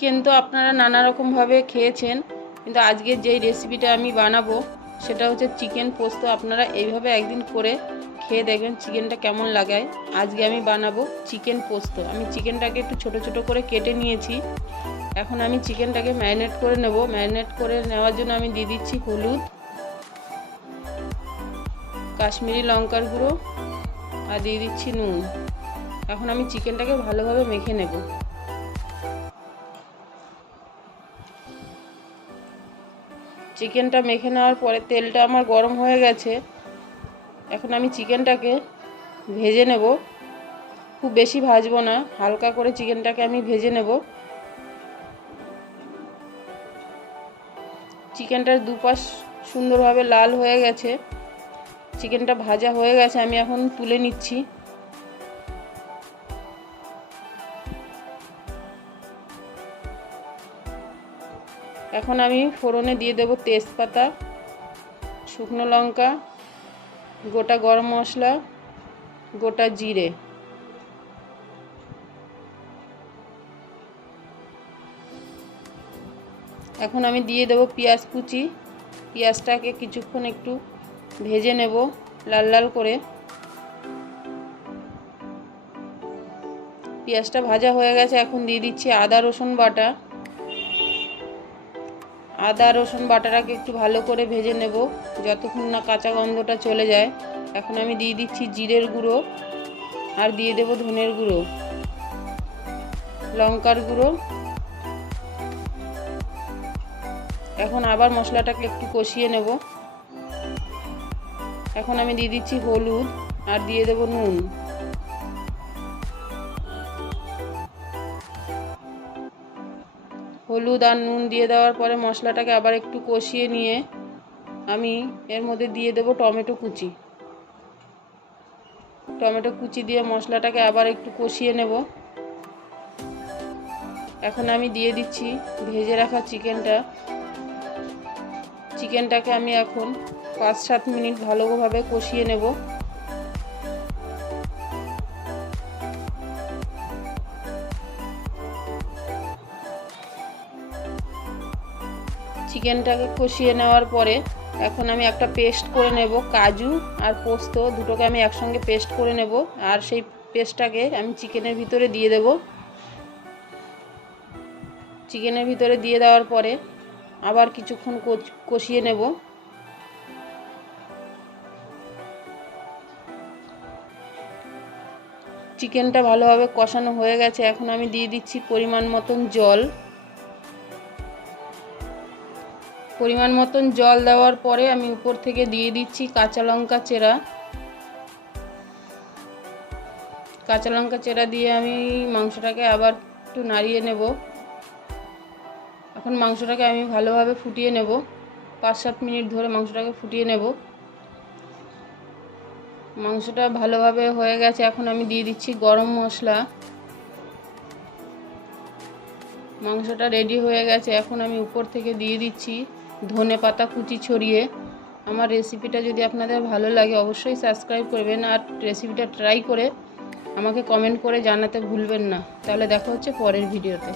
Chicken তো আপনারা নানা রকমভাবে খেয়েছেন, কিন্তু আজকে যেই রেসিপিটা আমি বানাবো সেটা হচ্ছে চিকেন পোস্ত। আপনারা এইভাবে একদিন করে খেয়ে দেখবেন চিকেনটা কেমন লাগায়। আজকে আমি বানাবো চিকেন পোস্ত। আমি চিকেনটাকে একটু ছোট ছোট করে কেটে নিয়েছি। এখন আমি চিকেনটাকে ম্যারিনেট করে নেব। ম্যারিনেট করে নেওয়ার জন্য আমি দিয়ে দিচ্ছি হলুদ, কাশ্মীরি লঙ্কার গুঁড়ো আর দিয়ে দিচ্ছি নুন। এখন আমি চিকেনটাকে ভালোভাবে মেখে নেব। চিকেনটা মেখে নেওয়ার পরে তেলটা আমার গরম হয়ে গেছে। এখন আমি চিকেনটাকে ভেজে নেব। খুব বেশি ভাজবো না, হালকা করে চিকেনটাকে আমি ভেজে নেব। চিকেনটার দুপাশ সুন্দরভাবে লাল হয়ে গেছে, চিকেনটা ভাজা হয়ে গেছে। আমি এখন তুলে নিচ্ছি। এখন আমি ফোড়নে দিয়ে দেব তেজপাতা, শুকনো লঙ্কা, গোটা গরম মশলা, গোটা জিরে। এখন আমি দিয়ে দেব পেঁয়াজ কুচি। পেঁয়াজটাকে কিছুক্ষণ একটু ভেজে নেব লাল লাল করে। পেঁয়াজটা ভাজা হয়ে গেছে। এখন দিয়ে দিচ্ছি আদা রসুন বাটা। আদা রসুন বাটাটাকে একটু ভালো করে ভেজে নেব যতক্ষণ না কাঁচা গন্ধটা চলে যায়। এখন আমি দিয়ে দিচ্ছি জিরের গুঁড়ো আর দিয়ে দেব ধনের গুঁড়ো, লঙ্কার গুঁড়ো। এখন আবার মশলাটাকে একটু কষিয়ে নেব। এখন আমি দিয়ে দিচ্ছি হলুদ আর দিয়ে দেব নুন। হলুদ আর নুন দিয়ে দেওয়ার পরে মশলাটাকে আবার একটু কষিয়ে নিয়ে আমি এর মধ্যে দিয়ে দেব টমেটো কুচি। টমেটো কুচি দিয়ে মশলাটাকে আবার একটু কষিয়ে নেব। এখন আমি দিয়ে দিচ্ছি ভেজে রাখা চিকেনটাকে আমি এখন 5-7 মিনিট ভালোভাবে কষিয়ে নেব। চিকেনটাকে কষিয়ে নেওয়ার পরে এখন আমি একটা পেস্ট করে নেব। কাজু আর পোস্ত দুটোকে আমি একসঙ্গে পেস্ট করে নেব, আর সেই পেস্টটাকে আমি চিকেনের ভিতরে দিয়ে দেব। চিকেনের ভিতরে দিয়ে দেওয়ার পরে আবার কিছুক্ষণ কষিয়ে নেব। চিকেনটা ভালোভাবে কষানো হয়ে গেছে। এখন আমি দিয়ে দিচ্ছি পরিমাণ মতন জল। পরিমাণ মতন জল দেওয়ার পরে আমি উপর থেকে দিয়ে দিচ্ছি কাঁচা লঙ্কা চেরা। কাঁচা লঙ্কা চেরা দিয়ে আমি মাংসটাকে আবার একটু নাড়িয়ে নেব। এখন মাংসটাকে আমি ভালোভাবে ফুটিয়ে নেব। 5-7 মিনিট ধরে মাংসটাকে ফুটিয়ে নেব। মাংসটা ভালোভাবে হয়ে গেছে। এখন আমি দিয়ে দিচ্ছি গরম মশলা। মাংসটা রেডি হয়ে গেছে। এখন আমি উপর থেকে দিয়ে দিচ্ছি ধনেপাতা কুচি ছড়িয়ে। আমার রেসিপিটা যদি আপনাদের ভালো লাগে অবশ্যই সাবস্ক্রাইব করবেন, আর রেসিপিটা ট্রাই করে আমাকে কমেন্ট করে জানাতে ভুলবেন না। তাহলে দেখা হচ্ছে পরের ভিডিওতে।